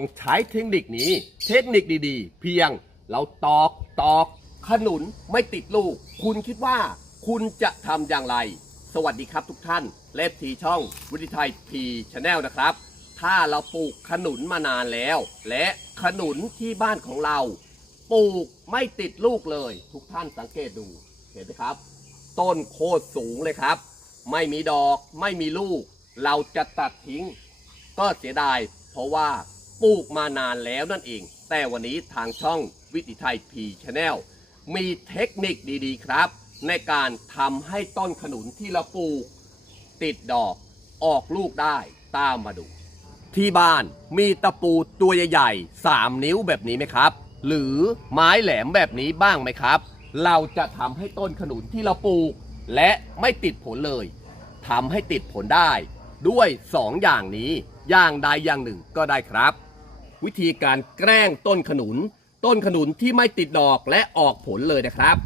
องใช้เทคนิคนี้ เทคนิคดีๆ เพียงเราตอกตอกขนุนไม่ติดลูก คุณคิดว่าคุณจะทำอย่างไร สวัสดีครับทุกท่านเลฟทีช่องวิทยไทยพีชาแนลนะครับ ถ้าเราปลูกขนุนมานานแล้ว และขนุนที่บ้านของเรา ปลูกไม่ติดลูกเลย ทุกท่านสังเกตดูเห็นไหมครับ ต้นโคตรสูงเลยครับ ไม่มีดอกไม่มีลูก เราจะตัดทิ้ง ก็เสียดายเพราะว่า ปลูกมานานแล้วนั่นเอง แต่วันนี้ทางช่องวิถีไทยพีชแนลมีเทคนิคดีๆครับ ในการทำให้ต้นขนุนที่เราปลูก ติดดอกออกลูกได้ตามมาดู ที่บ้านมีตะปูตัวใหญ่ๆ3นิ้วแบบนี้ไหมครับ หรือไม้แหลมแบบนี้บ้างไหมครับ เราจะทำให้ต้นขนุนที่เราปลูก และไม่ติดผลเลยทำให้ติดผลได้ ด้วย 2อย่างนี้อย่างใดอย่างหนึ่งก็ได้ครับ วิธีการแกล้งต้นขนุน ต้นขนุนที่ไม่ติดดอกและออกผลเลยนะครับ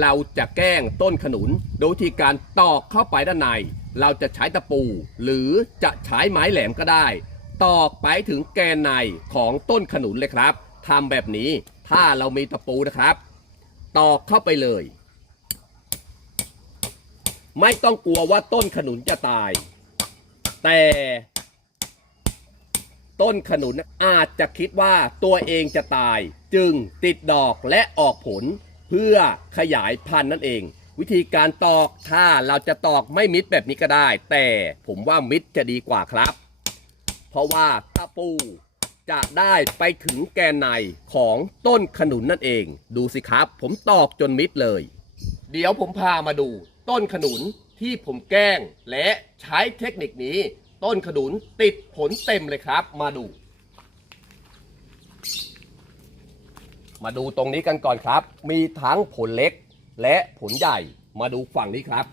เราจะแกล้งต้นขนุน โดยวิธีการตอกเข้าไปด้านใน เราจะใช้ตะปู หรือจะใช้ไม้แหลมก็ได้ ตอกไปถึงแกนในของต้นขนุนเลยครับทำแบบนี้ถ้าเรามีตะปูนะครับ ตอกเข้าไปเลย ไม่ต้องกลัวว่าต้นขนุนจะตาย แต่ ต้นขนุนอาจจะคิดว่าตัวเองจะตาย จึงติดดอกและออกผล เพื่อขยายพันธุ์นั่นเอง วิธีการตอกถ้าเราจะตอกไม่มิดแบบนี้ก็ได้ แต่ผมว่ามิดจะดีกว่าครับ เพราะว่าตะปูจะได้ไปถึงแกนในของต้นขนุนนั่นเอง ดูสิครับ ผมตอกจนมิดเลย เดี๋ยวผมพามาดู ต้นขนุนที่ผมแกล้งและใช้เทคนิคนี้ ต้นขนุนติดผลเต็มเลยครับ มาดู มาดูตรงนี้กันก่อนครับ มีทั้งผลเล็กและผลใหญ่ มาดูฝั่งนี้ครับ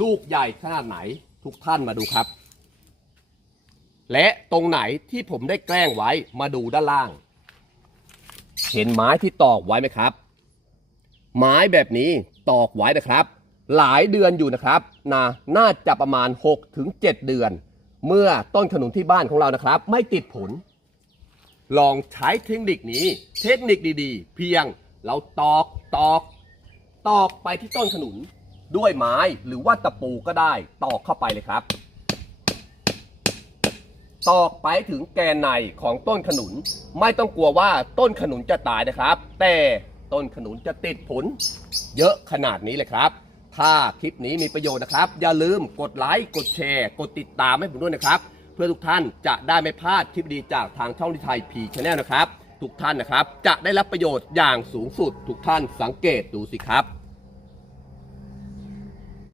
ลูกใหญ่ขนาดไหนทุกท่านมาดูครับ และตรงไหนที่ผมได้แกล้งไว้มาดูด้านล่าง เห็นไม้ที่ตอกไว้ไหมครับ ไม้แบบนี้ตอกไว้นะครับ หลายเดือนอยู่นะครับนะน่าจะประมาณ6ถึง7เดือน เมื่อต้นขนุนที่บ้านของเรานะครับ ไม่ติดผล ลองใช้เทคนิคนี้ เทคนิคดีๆ เพียงเราตอกตอก ตอกไปที่ต้นขนุน ด้วยไม้หรือว่าตะปูก็ได้ตอกเข้าไปเลยครับ ตอกไปถึงแกนในของต้นขนุน ไม่ต้องกลัวว่าต้นขนุนจะตายนะครับ แต่ต้นขนุนจะติดผล เยอะขนาดนี้เลยครับ ถ้าคลิปนี้มีประโยชน์นะครับ อย่าลืมกดไลค์กดแชร์ กดติดตามให้ผมด้วยนะครับ เพื่อทุกท่านจะได้ไม่พลาดคลิปดีจากทางช่องดิไทยพีชแนลนะครับ ทุกท่านนะครับ จะได้รับประโยชน์อย่างสูงสุด ทุกท่านสังเกตดูสิครับ